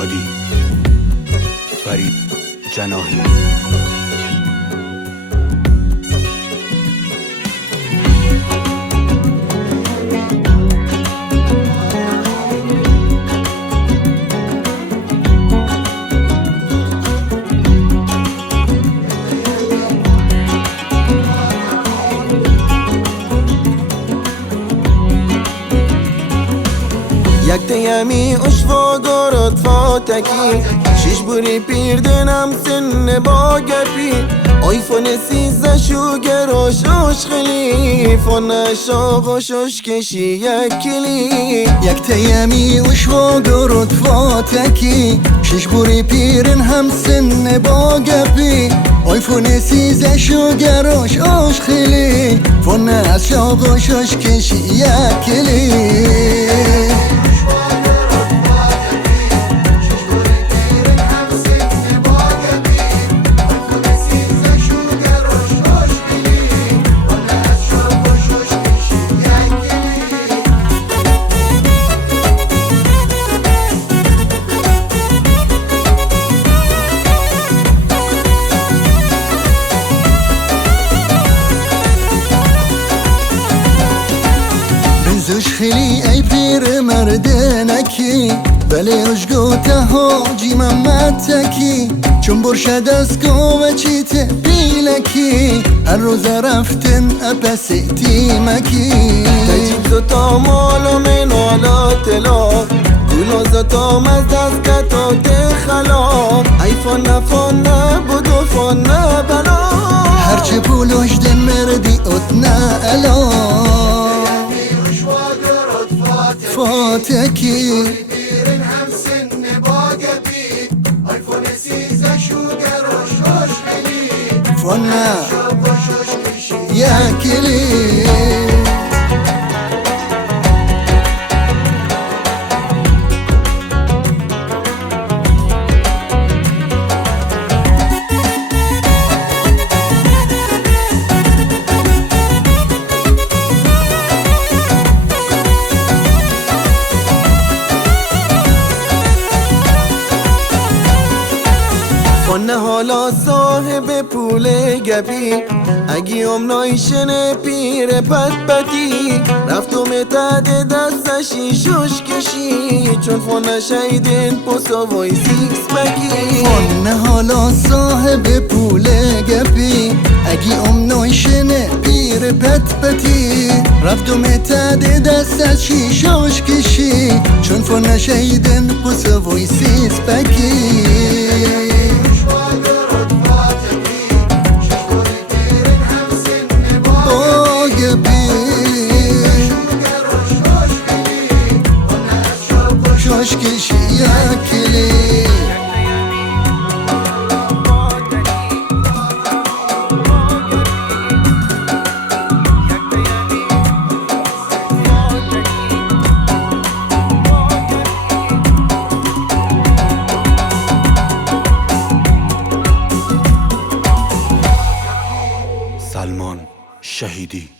هادی، فرید جناحی. یک تیمی اشواگارات فاتکی شیش بوری پیردنم سن با گپی آیفون 13 شوگراش خیلی فونش آقاشش کشی یک کلی. یک تیمی اشواگارات فاتکی شیش بوری پیرن هم سن با گپی آیفون 13 شوگراش خیلی فونش آقاشش کشی یک کلی. زوش خیلی ای پیر مردنکی بله اشگوته حاجی محمد تکی چون برشد از گوه چیت بیلکی هر روز رفتن اپس تیمکی تجیب زتا مالا من حالا تلا گولا زتا مزد از کتات خلا ایفان نفان نبود و فان نبلا هرچه پولوش دن مردی ات نه الا فاتکی بیرن هم سن با گپی آیفون 13 شوگراش خیلی فنا یا کلی. فن حالا صاحب پول گبی اگی امنایشن پیر پتی رفت و متد دستشی شش کشی چون فن شیدن پسا وای سیکس بکی. فن حالا صاحب پول گپی اگی امنایشن پیر پتی رفت و متد دستشی شش کشی چون فن شیدن پسا وای سیکس بکی. شوشکشی یکلی سلمان شهیدی.